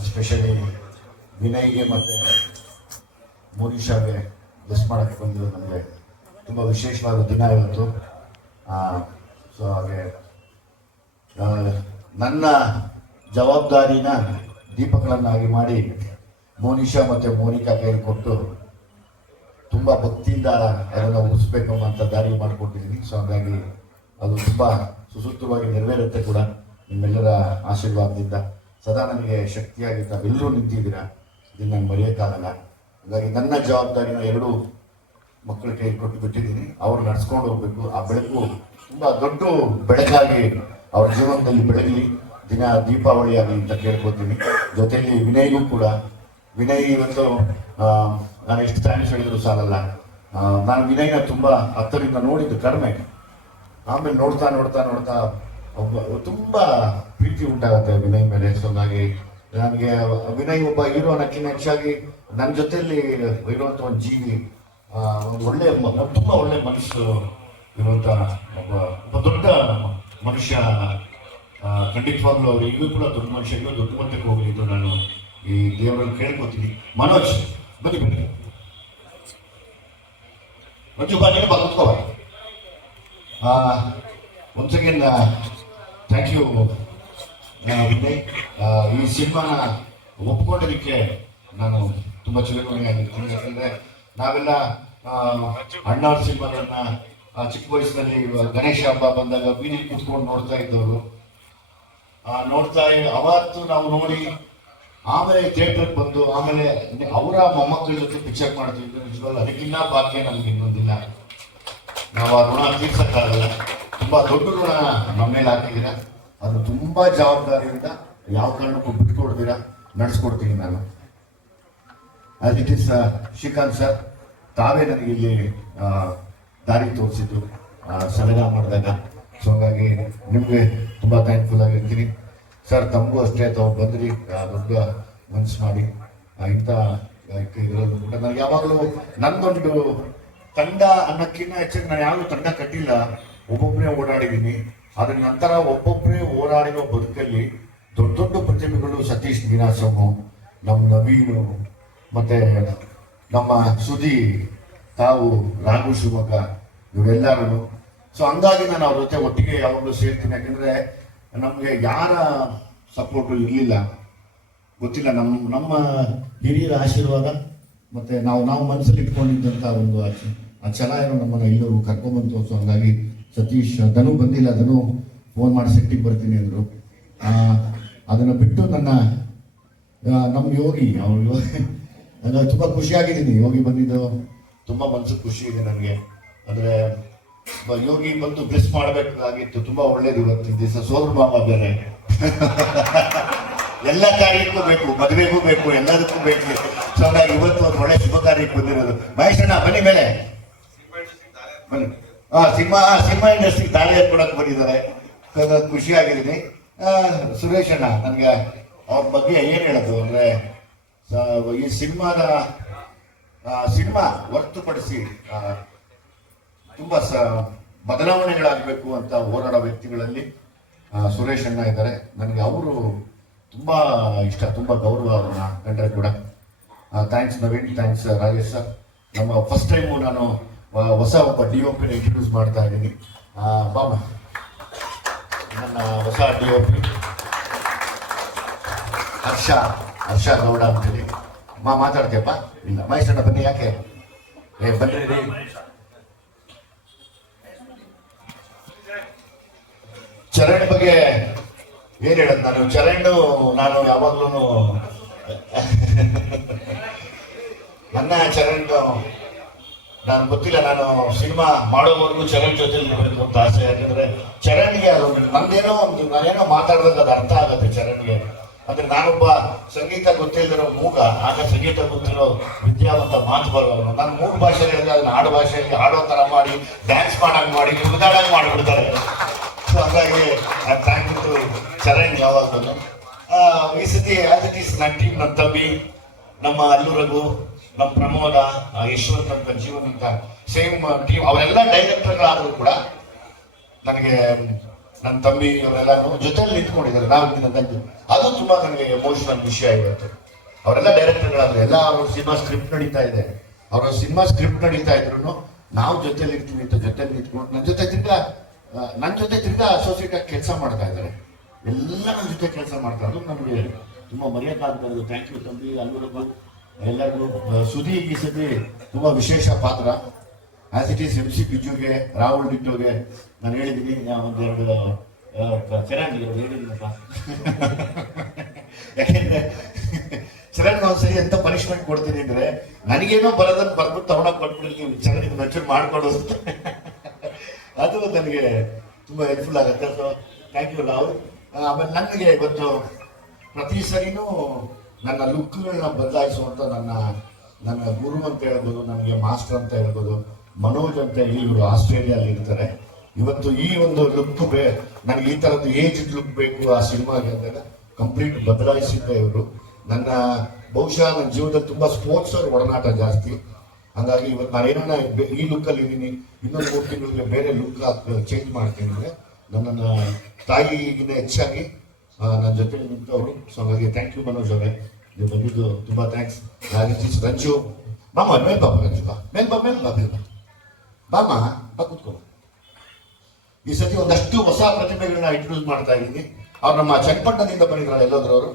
Especially ವಿನಯ್ಗೆ ಮತ್ತು ಮೋನಿಷಾಗೆ guess ಮಾಡೋಕ್ಕೆ ಬಂದು ನಮಗೆ ತುಂಬ ವಿಶೇಷವಾದ ದಿನ ಇವತ್ತು. ಸೊ ಹಾಗೆ ನನ್ನ ಜವಾಬ್ದಾರಿನ ದೀಪಗಳನ್ನಾಗಿ ಮಾಡಿ ಮೋನಿಷಾ ಮತ್ತು ಮೋನಿಕಾ ಕೈಲಿ ಕೊಟ್ಟು ತುಂಬ ಭಕ್ತಿಯಿಂದ ಅದನ್ನು ಉಳಿಸ್ಬೇಕು ಅಂತ ದಾರಿ ಮಾಡಿಕೊಟ್ಟಿದ್ದೀನಿ. ಸೊ ಹಾಗಾಗಿ ಅದು ತುಂಬ ಸುಸೂತ್ರವಾಗಿ ನೆರವೇರುತ್ತೆ ಕೂಡ ನಿಮ್ಮೆಲ್ಲರ ಆಶೀರ್ವಾದದಿಂದ. ಸದಾ ನನಗೆ ಶಕ್ತಿಯಾಗಿ ತಾವೆಲ್ಲರೂ ನಿಂತಿದ್ದೀರಾ. ಇದನ್ನು ನಾನು ಮರೆಯೋಕ್ಕಾಗಲ್ಲ ಹಾಗಾಗಿ ನನ್ನ ಜವಾಬ್ದಾರಿನ ಎರಡು ಮಕ್ಕಳ ಕೈ ಕೊಟ್ಟು ಬಿಟ್ಟಿದ್ದೀನಿ. ಅವ್ರು ನಡ್ಸ್ಕೊಂಡು ಹೋಗ್ಬೇಕು. ಆ ಬೆಳಕು ತುಂಬ ದೊಡ್ಡ ಬೆಳಕಾಗಿ ಅವ್ರ ಜೀವನದಲ್ಲಿ ಬೆಳಗಲಿ. ದಿನ ದೀಪಾವಳಿ ಆಗಲಿ ಅಂತ ಕೇಳ್ಕೊತೀನಿ ಜೊತೆಯಲ್ಲಿ ವಿನಯ್ಗೂ ಕೂಡ. ವಿನಯ್ ಇವತ್ತು ನಾನು ಎಷ್ಟು ಥ್ಯಾಂಕ್ಸ್ ಹೇಳಿದ್ರು ಸಾಲಲ್ಲ. ನಾನು ವಿನಯ್ನ ತುಂಬ ಹತ್ತರಿಂದ ನೋಡಿದ್ದು ಕಡಿಮೆ. ಆಮೇಲೆ ನೋಡ್ತಾ ನೋಡ್ತಾ ನೋಡ್ತಾ ಒಬ್ಬ, ತುಂಬ ಪ್ರೀತಿ ಉಂಟಾಗುತ್ತೆ ವಿನಯ್ ಮೇಲೆ. ಸೊ ಹಾಗಾಗಿ ನನಗೆ ವಿನಯ್ ಒಬ್ಬ ಹೀರೋ ಅನ್ನಕ್ಕಿಂತ ಹೆಚ್ಚಾಗಿ ನನ್ನ ಜೊತೆಯಲ್ಲಿ ಇರುವಂಥ ಒಂದು ಜೀವಿ ಒಂದು ಒಳ್ಳೆ ತುಂಬ ಒಳ್ಳೆ ಮನಸ್ಸು ಇರುವಂಥ ಒಬ್ಬ ಒಬ್ಬ ದೊಡ್ಡ ಮನುಷ್ಯ ಖಂಡಿತವಾಗ್ಲೂ ಅವರು ಈಗಲೂ ಕೂಡ ದೊಡ್ಡ ಮನುಷ್ಯ, ಇನ್ನೂ ದೊಡ್ಡ ಮಟ್ಟಕ್ಕೆ ಹೋಗಲಿದ್ದು ನಾನು ಈ ದೇವರನ್ನು ಕೇಳ್ಕೊತೀನಿ. ಮನೋಜ್, ಬನ್ನಿ ಬನ್ನಿ. ಮಂಜು ಬಾ, ನೀನು ಬಾ, ಕೂತ್ಕೋ, ಬಾ. ಥ್ಯಾಂಕ್ ಯು ವಿನಯ್ ಈ ಸಿನಿಮಾನ ಒಪ್ಕೊಂಡಿದ್ದಕ್ಕೆ ನಾನು ತುಂಬ ಚಿರಋಣಿಯಾಗಿರ್ತೀನಿ ಯಾಕಂದರೆ ನಾವೆಲ್ಲ ಅಣ್ಣವ್ರ ಸಿನಿಮಾಗಳನ್ನ ಚಿಕ್ಕ ವಯಸ್ಸಿನಲ್ಲಿ ಗಣೇಶ ಹಬ್ಬ ಬಂದಾಗ ಬೀದಿ ಕೂತ್ಕೊಂಡು ನೋಡ್ತಾ ಇದ್ದವರು. ನೋಡ್ತಾ ಅವತ್ತು ನಾವು ನೋಡಿ, ಆಮೇಲೆ ಥಿಯೇಟರ್ಗೆ ಬಂದು, ಆಮೇಲೆ ಅವರ ಮೊಮ್ಮಕ್ಕಳ ಜೊತೆ ಪಿಕ್ಚರ್ ಮಾಡ್ತೀವಿ ನಿಜವಾಗ್ಲೂ ಅದಕ್ಕಿನ್ನ ಬಾಕಿ ನಮ್ಗೆ ಇನ್ನೊಂದಿಲ್ಲ. ನಾವು ಆ ಋಣ ತೀರ್ಸಕ್ಕಾಗಲ್ಲ. ತುಂಬಾ ದೊಡ್ಡ ಋಣ ನಮ್ಮ ಮೇಲೆ ಹಾಕಿದ್ದೀರಾ? ಅದು ತುಂಬಾ ಜವಾಬ್ದಾರಿಯಿಂದ ಯಾವ ಕಾರಣಕ್ಕೂ ಬಿಟ್ಕೊಡ್ತೀರಾ? ನಡೆಸ್ಕೊಡ್ತೀನಿ ನಾನು. ಇಟ್ ಇಸ್ ಶ್ರೀಕಾಂತ್ ಸರ್ ತಾವೇ ನನಗೆ ಇಲ್ಲಿ ದಾರಿ ತೋರಿಸಿದ್ದು. ಸಲಹೆ ಮಾಡಿದಾಗ. ಸೊ ಹಾಗಾಗಿ ನಿಮಗೆ ತುಂಬ ಥ್ಯಾಂಕ್ಫುಲ್ ಆಗಿರ್ತೀನಿ. ಸರ್ ತಮಗೂ ಅಷ್ಟೇ, ತಾವು ಬಂದ್ರಿ ದೊಡ್ಡ ಮನ್ಸು ಮಾಡಿ. ಇಂಥ ಇದರಲ್ಲೂ ಕೂಡ ನನಗೆ ಯಾವಾಗಲೂ ನಂದೊಂದು ತಂಡ ಅನ್ನಕ್ಕಿಂತ ಹೆಚ್ಚಾಗಿ ನಾನು ಯಾವಾಗಲೂ ತಂಡ ಕಟ್ಟಿಲ್ಲ. ಒಬ್ಬೊಬ್ಬರೇ ಓಡಾಡಿದ್ದೀನಿ. ಅದ್ರ ನಂತರ ಒಬ್ಬೊಬ್ಬರೇ ಓಡಾಡಿರೋ ಬದುಕಲ್ಲಿ ದೊಡ್ಡ ದೊಡ್ಡ ಪ್ರತಿಭೆಗಳು ಸತೀಶ್ ನೀನಾಸಮು ನಮ್ಮ ನವೀನು, ಮತ್ತೆ ನಮ್ಮ ಸುದಿ ತಾವು ರಾಘು ಶಿವಮೊಗ್ಗ ಇವರೆಲ್ಲರೂ ಸೊ ಹಂಗಾಗಿ ನಾನು ಅವ್ರ ಜೊತೆ ಒಟ್ಟಿಗೆ ಯಾವಾಗಲೂ ಸೇರ್ತೀನಿ. ಯಾಕಂದ್ರೆ ನಮಗೆ ಯಾರ ಸಪೋರ್ಟು ಇರಲಿಲ್ಲ. ಗೊತ್ತಿಲ್ಲ ನಮ್ಮ ನಮ್ಮ ಹಿರಿಯರ ಆಶೀರ್ವಾದ, ಮತ್ತೆ ನಾವು ನಾವು ಮನಸ್ಸಲ್ಲಿ ಇಟ್ಕೊಂಡಿದ್ದಂಥ ಒಂದು ಆ ಚೆನ್ನಾಗಿರೋ ನಮ್ಮನ್ನ ಎಲ್ಲರೂ ಕರ್ಕೊಂಬಂದು ಸೊ ಹಂಗಾಗಿ ಸತೀಶ್ ಧನು ಬಂದಿಲ್ಲ ಧನು ಫೋನ್ ಮಾಡಿ ಸೆಟ್ಟಿಗೆ ಬರ್ತೀನಿ ಅಂದರು. ಅದನ್ನು ಬಿಟ್ಟು ನನ್ನ ನಮ್ಮ ಯೋಗಿ ಅವ್ರು ಯೋಗಿ ನಾನು ತುಂಬ ಖುಷಿಯಾಗಿದ್ದೀನಿ ಯೋಗಿ ಬಂದಿದ್ದು. ತುಂಬ ಮನಸ್ಸು ಖುಷಿ ಇದೆ ನನಗೆ. ಅಂದರೆ ಯೋಗಿ ಬಂದು ಬ್ಲೆಸ್ ಮಾಡಬೇಕಾಗಿತ್ತು ತುಂಬ ಒಳ್ಳೇದು ಇವತ್ತು ದಿವಸ ಸೋದರ ಮಾಮ ಬೇರೆ. ಎಲ್ಲ ಕಾರ್ಯಕ್ಕೂ ಬೇಕು ಮದುವೆಗೂ ಬೇಕು ಎಲ್ಲದಕ್ಕೂ ಬೇಕು. ಸೊ ಹಾಗಾಗಿ ಇವತ್ತು ಒಂದು ಒಳ್ಳೆ ಶುಭ ಕಾರ್ಯಕ್ಕೆ ಬಂದಿರೋದು. ಮಹೇಶ್ ಅಣ್ಣ ಬನ್ನಿ ಮೇಲೆ. ಬನ್ನಿ. ಸಿನಿಮಾ ಸಿನಿಮಾ ಇಂಡಸ್ಟ್ರಿಗೆ ತಾಳಿ ಹಾಕೊಡಕ್ ಬಂದಿದ್ದಾರೆ. ಖುಷಿಯಾಗಿದ್ದೀನಿ. ಸುರೇಶ್ ಅಣ್ಣ, ನನಗೆ ಅವ್ರ ಬಗ್ಗೆ ಏನು ಹೇಳೋದು ಅಂದ್ರೆ ಈ ಸಿನಿಮಾದ ಸಿನಿಮಾ ಹೊರತುಪಡಿಸಿ ತುಂಬ ಸ, ಬದಲಾವಣೆಗಳಾಗಬೇಕು ಅಂತ ಹೋರಾಡೋ ವ್ಯಕ್ತಿಗಳಲ್ಲಿ ಸುರೇಶ್ ಅಣ್ಣ ಇದ್ದಾರೆ. ನನಗೆ ಅವರು ತುಂಬಾ ಇಷ್ಟ, ತುಂಬಾ ಗೌರವ ಅವ್ರನ್ನ ಕಂಡ್ರೆ ಕೂಡ. Thanks Naveen thanks Rajesh sir. ನಮ್ಮ ಫಸ್ಟ್ ಟೈಮು ನಾನು ಹೊಸ ಒಬ್ಬ ಡಿ ಒ ಪಿನ ಇಂಟ್ರೊಡ್ಯೂಸ್ ಮಾಡ್ತಾ ಇದ್ದೀನಿ. ಬಾಮ ನನ್ನ ಹೊಸ D O P. Harsha Harsha Gowda ಅಂತೇಳಿ. ಮಾ, ಮಾತಾಡ್ತೀಯಪ್ಪ? ಇಲ್ಲ. ಮಹೇಶ್ ಬನ್ನಿ, ಯಾಕೆ? ಏ, ಬನ್ನಿ. ಚರಣ್ ಬಗ್ಗೆ ಏನ್ ಹೇಳದ್ ನಾನು? ಚರಣ್, ನಾನು ಯಾವಾಗ್ಲೂ ನನ್ನ ಚರಣ್. ನಾನು ಗೊತ್ತಿಲ್ಲ, ನಾನು ಸಿನಿಮಾ ಮಾಡೋವರೆಗೂ ಚರಣ್ ಜೊತೆ ಇರಬೇಕು ಅಂತ ಆಸೆ. ಯಾಕಂದ್ರೆ ಚರಣ್ಗೆ ಅದು ನಂದೇನೋ ಒಂದು, ನಾನೇನೋ ಮಾತಾಡಿದಾಗ ಅದು ಅರ್ಥ ಆಗುತ್ತೆ ಚರಣ್ಗೆ. ಅಂದ್ರೆ ನಾನೊಬ್ಬ ಸಂಗೀತ ಗೊತ್ತಿಲ್ಲದಿರೋ ಮೂಗ, ಆಗ ಸಂಗೀತ ಗೊತ್ತಿರೋ ವಿದ್ಯಾವಂತ ಮಾತು ಬರೋನು ನಾನು ಮೂರು ಭಾಷೆಯಲ್ಲಿ ಅದನ್ನ ಆಡು ಭಾಷೆಯಲ್ಲಿ ಆಡೋ ತರ ಮಾಡಿ ಡ್ಯಾನ್ಸ್ ಮಾಡಂಗ್ ಮಾಡಿ ಕುಣಿದಾಡಂಗ್ ಮಾಡಿಬಿಡ್ತಾರೆ. ಸೊ ಹಾಗಾಗಿ ಥ್ಯಾಂಕ್ ಯು ಚರಣ್ ಯಾವಾಗಲೂ. ಈ ಸತಿ ಆಸ್ ಇಟ್ ಈಸ್ ನನ್ನ ಟೀಮ್ ನನ್ನ ತಮ್ಮಿ ನಮ್ಮ ಅಲ್ಲೂರಗೂ ನಮ್ಮ ಪ್ರಮೋದ ಯಶವಂತ್ ಅಂತ ಜೀವನ್ ಅಂತ ಸೇಮ್ ಟೀಮ್ ಅವರೆಲ್ಲ ಡೈರೆಕ್ಟರ್ಗಳಾದರೂ ಕೂಡ ನನಗೆ ನನ್ನ ತಂಬಿ ಅವರೆಲ್ಲ ಜೊತೆಯಲ್ಲಿ ನಿಂತ್ಕೊಂಡಿದ್ದಾರೆ, ನಾವು ತಂಗಿ ಅದು ತುಂಬಾ ನನಗೆ ಎಮೋಷನಲ್ ವಿಷಯ ಇವತ್ತು ಅವರೆಲ್ಲ ಡೈರೆಕ್ಟರ್ಗಳಾದ್ರೆ ಎಲ್ಲ, ಅವ್ರ ಸಿನಿಮಾ ಸ್ಕ್ರಿಪ್ಟ್ ನಡೀತಾ ಇದೆ. ಅವರ ಸಿನಿಮಾ ಸ್ಕ್ರಿಪ್ಟ್ ನಡೀತಾ ಇದ್ರು ನಾವು ಜೊತೆಲಿ ಇರ್ತೀವಿ ಅಂತ ಜೊತೆಲಿ ನಿಂತ್ಕೊಂಡು ನನ್ನ ಜೊತೆ ತಿರ್ಗಾ ನನ್ನ ಜೊತೆ ತಿರ್ಗಾ ಅಸೋಸಿಯೇಟ್ ಆಗಿ ಕೆಲಸ ಮಾಡ್ತಾ ಇದ್ದಾರೆ. ಎಲ್ಲ ನನ್ನ ಜೊತೆ ಕೆಲಸ ಮಾಡ್ತಾ ಅದು ನಮಗೆ ತುಂಬಾ ಮರೆಯಕ್ಕಾಗ್ತಾ ಇರೋದು. ಥ್ಯಾಂಕ್ ಯು ತಂಬಿ ಅಲ್ಲೂರಿಗೂ ಎಲ್ಲರಿಗೂ ಸುದಿ ಈ ಸತಿ ತುಂಬಾ ವಿಶೇಷ ಪಾತ್ರ. As it is M C ಬಿಜುಗೆ Rahul ಡಿಟ್ಟೋಗೆ ನಾನು ಹೇಳಿದ್ದೀನಿ ಒಂದೆರಡು ಚೆನ್ನಾಗಿದೆ ಹೇಳಿದ್ದೀನಪ್ಪ ಯಾಕೆಂದ್ರೆ ಚರಣ್ ಒಂದ್ಸರಿ ಎಂತ ಪನಿಷ್ಮೆಂಟ್ ಕೊಡ್ತೀನಿ ಅಂದ್ರೆ, ನನಗೇನೋ ಬರೋದನ್ನ ಬರ್ಬಿಟ್ಟು ತಗೊಂಡೋಗಿ ಕೊಟ್ಬಿಡ್ತೀನಿ ನೀವು ಇದು ಮೆಚೂರ್ ಮಾಡ್ಕೊಡು ಅದು ನನಗೆ ತುಂಬಾ ಹೆಲ್ಪ್ಫುಲ್ ಆಗುತ್ತೆ. ಸೊ ಥ್ಯಾಂಕ್ ಯು ರಾಹುಲ್ ಆಮೇಲೆ ನನಗೆ ಇವತ್ತು ಪ್ರತಿ ಸರಿನೂ ನನ್ನ ಲುಕ್ಗಳನ್ನ ಬದಲಾಯಿಸುವಂಥ ನನ್ನ ನನ್ನ ಗುರು ಅಂತ ಹೇಳ್ಬೋದು, ನನಗೆ ಮಾಸ್ಟರ್ ಅಂತ ಹೇಳ್ಬೋದು, ಮನೋಜ್ ಅಂತ ಇವರು ಆಸ್ಟ್ರೇಲಿಯಲ್ಲಿ ಇರ್ತಾರೆ. ಇವತ್ತು ಈ ಒಂದು ಲುಕ್ ಬೇ, ನನಗೆ ಈ ಥರದ್ದು ಏಜ್ ಲುಕ್ ಬೇಕು ಆ ಸಿನಿಮಾಗೆ ಅಂದಾಗ ಕಂಪ್ಲೀಟ್ ಬದಲಾಯಿಸಿದ್ದೆ ಇವರು. ನನ್ನ ಬಹುಶಃ ನನ್ನ ಜೀವನದಲ್ಲಿ ತುಂಬಾ ಸ್ಪೋರ್ಟ್ಸ್ ಅವ್ರ ಒಡನಾಟ ಜಾಸ್ತಿ. ಹಾಗಾಗಿ ಇವತ್ತು ನಾನು ಏನನ್ನ ಈ ಲುಕ್ ಅಲ್ಲಿ ಇದ್ದೀನಿ, ಇನ್ನೊಂದು ಮೂರು ತಿಂಗಳಿಗೆ ಬೇರೆ ಲುಕ್ ಚೇಂಜ್ ಮಾಡ್ತೀನಿ ಅಂದ್ರೆ ನನ್ನನ್ನ ತಾಯಿಗಿಂತ ಹೆಚ್ಚಾಗಿ ನನ್ನ ಜೊತೆ ನಿಂತವರು ಸೊ ಹಾಗಾಗಿ ಥ್ಯಾಂಕ್ ಯು ಮನೋಜ್ ಅವರೇ. ನೀವು ಬಂದಿದ್ದು ತುಂಬಾ ಥ್ಯಾಂಕ್ಸ್ ರಾಜೇಶ್ ರಂಜು. ಬಾಮ ಮೇಲ್ ಬಾಬಾ ರಂಜು ಬಾ. ಮೇಲ್ ಬಾ ಮೇಲ್ ಬಾ ಮೇಲ್ ಬಾ. ಬಾಮ ಬಾ ಕೂತ್ಕೋ. ಈ ಸತಿ ಒಂದಷ್ಟು ಹೊಸ ಪ್ರತಿಭೆಗಳನ್ನ ಇಂಟ್ರೊಡ್ಯೂಸ್ ಮಾಡ್ತಾ ಇದ್ದೀನಿ. ಅವ್ರು ನಮ್ಮ ಚನ್ನಪಟ್ಟಣದಿಂದ ಬಂದಿದ್ರಲ್ಲ ಎಲ್ಲೋದ್ರು ಅವರು.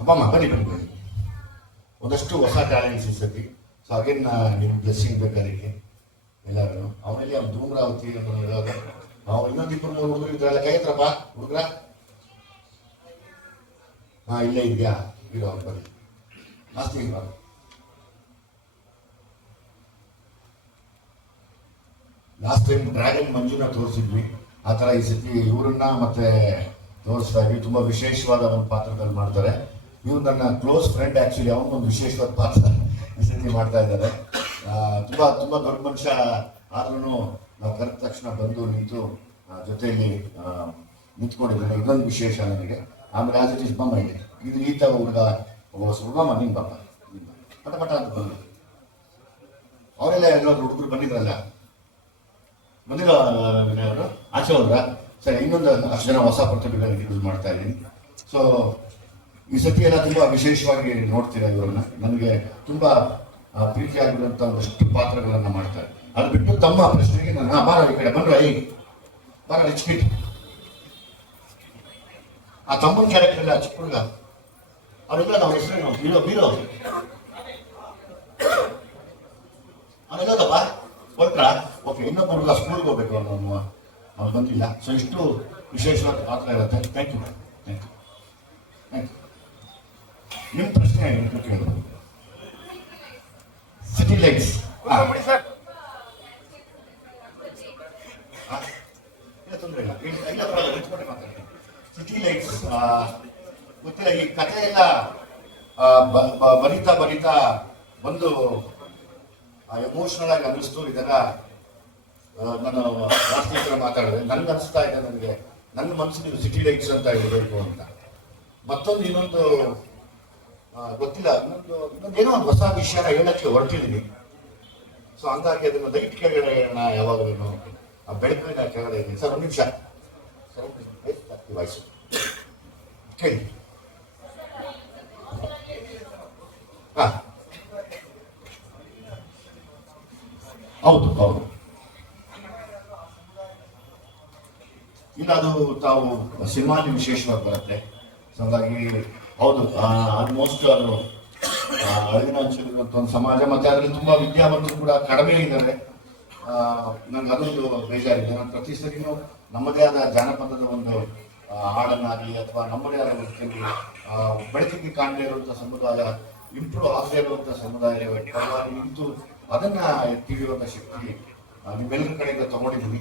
ಅಮ್ಮಮ್ಮ ಬನ್ನಿ ಬನ್ನಿ ಬನ್ನಿ. ಒಂದಷ್ಟು ಹೊಸ ಟ್ಯಾಲೆಂಟ್ಸ್ ಈ ಸತಿ. ಸೊ ಅಗೇನ್ ನಿಮ್ಮ ಬ್ಲೆಸ್ಸಿಂಗ್ ಬೇಕಾರಿಗೆ ಎಲ್ಲರೂ ಅವನಲ್ಲಿ ಅವ್ನು ಧೂಮ್ರಾವತಿ ಹೇಳೋದು. ನಾವು ಇನ್ನೊಂದಿಬ್ಬರು ಮೂರು ಹುಡುಗರು ಇದ್ರಲ್ಲ. ಕೈ ಹತ್ರಪ್ಪ ಹುಡುಗ್ರ? ಹಾ, ಇಲ್ಲೇ ಇದೆಯಾ? ಇರೋ ಬನ್ನಿ. ಜಾಸ್ತಿ ಇಲ್ಲ ಲಾಸ್ಟ್ ಟೈಮ್ ಡ್ರ್ಯಾಗನ್ ಮಂಜುನ ತೋರಿಸಿದ್ವಿ. ಆ ಥರ ಈ ಸತಿ ಇವರನ್ನ ಮತ್ತೆ ತೋರಿಸ್ತಾ ಇದ್ವಿ. ತುಂಬಾ ವಿಶೇಷವಾದ ಒಂದು ಪಾತ್ರದಲ್ಲಿ ಮಾಡ್ತಾರೆ. ಇವ್ರು ನನ್ನ ಕ್ಲೋಸ್ ಫ್ರೆಂಡ್ ಆಕ್ಚುಲಿ ಅವನೊಂದು ವಿಶೇಷವಾದ ಪಾತ್ರ ಈ ಸತಿ ಮಾಡ್ತಾ ಇದ್ದಾರೆ. ತುಂಬಾ ತುಂಬಾ ದೊಡ್ಡ ಮನುಷ್ಯ ಆದ್ರೂ ನಾವು ಕರೆದ ತಕ್ಷಣ ಬಂದು ನಿಂತು ಜೊತೆಯಲ್ಲಿ ನಿಂತ್ಕೊಂಡಿದ್ದಾನೆ ಇದೊಂದು ವಿಶೇಷ ನನಗೆ ಆಮೇಲೆ ಆಸ್ ಇಟ್ ಇಸ್ ಬಮ್ಮ ಇದೆ ಇದು ಈತ ಹುಡುಗ, ಒಬ್ಬ ಹುಡುಗಮ್ಮ ನಿನ್ ಬಾಪ ನೀನ್ ಬಾ. ಪಟ ಪಟ ಅಂತ ಬಂದು ಅವರೆಲ್ಲ ಎಲ್ಲಾದ್ರು ಹುಡುಗರು ಬಂದಿದ್ರಲ್ಲ? ಬಂದಿರೋ ಆಚೆ ಹೋದ್ರ ಸರಿ, ಇನ್ನೊಂದು ಅಷ್ಟು ಜನ ಹೊಸ ಪ್ರತಿಭೆಗಳನ್ನ ಯೂಸ್ ಮಾಡ್ತಾ ಇದ್ದೀನಿ. ಸೊ ಈ ಸತಿ ಎಲ್ಲ ತುಂಬ ವಿಶೇಷವಾಗಿ ನೋಡ್ತೀರಾ ಇವರನ್ನ? ನನಗೆ ತುಂಬಾ ಪ್ರೀತಿಯಾಗಿರುವಂಥ ಒಂದಷ್ಟು ಪಾತ್ರಗಳನ್ನ ಮಾಡ್ತಾರೆ ಅದು ಬಿಟ್ಟು ತಮ್ಮ ಪ್ರಶ್ನೆಗೆ ನಾನು ಹಾ, ಬಾರ ಈ ಕಡೆ ಬಂದ್ರ ಹೇಗೆ? ಬಾರ ರಿಚ್ಕಿಟ್ ಆ ತಮ್ಮನ ಕ್ಯಾರೆಕ್ಟರ್ ಇಲ್ಲ ಚಿಕ್ಕ ಹುಡುಗ ಅವರೆಲ್ಲ ನಾವು ಹೆಸರೇನು ಬೀರೋ ಬೀರೋ. ಅವನೆಲ್ಲದಪ್ಪ ಹೊರಟ್ರ ಓಕೆ ಇನ್ನೊಬ್ಬ ಹುಡುಗ ಸ್ಕೂಲ್ಗೆ ಹೋಗ್ಬೇಕು ಅವನು ಅವ್ನು ಬಂದಿಲ್ಲ. ಸೊ ಇಷ್ಟು ವಿಶೇಷವಾದ ಪಾತ್ರ ಇರುತ್ತೆ. Thank you thank you thank you ನಿಮ್ಮ ಪ್ರಶ್ನೆ ಏನು ಕೇಳೋದು? ಸಿಟಿ ಲೈಟ್ಸ್ ಸರ್ ತೊಂದರೆ ಇಲ್ಲ ಇಲ್ಲ, ಇಲ್ಲ, ಪರವಾಗಿಲ್ಲ, ನಿಂತ್ಕೊಂಡೆ ಮಾತಾಡಿ ಲೈಟ್ಸ್ ಗೊತ್ತಿಲ್ಲ, ಈ ಕಥೆ ಎಲ್ಲ ಬರಿತಾ ಬರಿತಾ ಬಂದು ಎಮೋಷನಲ್ ಆಗಿ ಅನ್ನಿಸ್ತು ಇದೆಲ್ಲ ನಾನು ರಾಷ್ಟ್ರೀಯ ಮಾತಾಡಿದೆ. ನನ್ಗೆ ಅನಿಸ್ತಾ ಇದೆ ನನಗೆ. ನನ್ನ ಮನಸ್ಸಿಗೆ ಸಿಟಿ ಲೈಟ್ಸ್ ಅಂತ ಇರಬೇಕು ಅಂತ. ಮತ್ತೊಂದು ಇನ್ನೊಂದು ಗೊತ್ತಿಲ್ಲ. ಇನ್ನೊಂದು ಇನ್ನೊಂದು ಏನೋ ಒಂದು ಹೊಸ ವಿಷಯನ ಹೇಳಕ್ಕೆ ಹೊರಟಿದ್ದೀನಿ. ಸೊ ಹಂಗಾಗಿ ಅದನ್ನು ಲೈಟ್ ಕೆಳಗಡೆ ಹೇಳೋಣ ಯಾವಾಗಲೂ. ಬೆಳಕಿನ ಕೆಳಗಡೆ ಸರ್, ಒಂದು ನಿಮಿಷ. ಸರ್, ಒಂದು ನಿಮಿಷ. ಆಯ್ತು, ಜಾಸ್ತಿ ವಾಯ್ಸು ಕೇಳಿ ಹಾ ಹೌದು ಹೌದು ಇಲ್ಲ ಅದು ತಾವು ಸಿನಿಮಾಲಿ ವಿಶೇಷವಾಗಿ ಬರುತ್ತೆ. ಹಾಗಾಗಿ ಹೌದು ಆಲ್ಮೋಸ್ಟ್ ಅದು ಆ, ಅಳಿವಿನ ಅಂಚಿರುವಂತ ಒಂದು ಸಮಾಜ ಮತ್ತೆ ಅದರಲ್ಲಿ ತುಂಬಾ ವಿದ್ಯಾವಂತರು ಕೂಡ ಕಡಿಮೆ ಇದ್ದಾರೆ. ನನ್ಗೆ ಅದೊಂದು ಬೇಜಾರಿದೆ. ನಾನು ಪ್ರತಿ ಸರಿನೂ ನಮ್ಮದೇ ಆದ ಜಾನಪದದ ಒಂದು ಹಾಡನ್ನಾಗಲಿ ಅಥವಾ ನಮ್ಮದೇ ಆದ ವೃತ್ತಿಯಲ್ಲಿ ಬೆಳಕಿಗೆ ಕಾಣದೇ ಇರುವಂತಹ ಸಮುದಾಯ, ಇಂಪ್ರೂವ್ ಆಗದೇ ಇರುವಂತಹ ಸಮುದಾಯ ನಿಂತು ಅದನ್ನ ಎತ್ತಿಡುವಂತ ಶಕ್ತಿ ನಿಮ್ಮೆಲ್ಲರ ಕಡೆಯಿಂದ ತಗೊಂಡಿದ್ದೀನಿ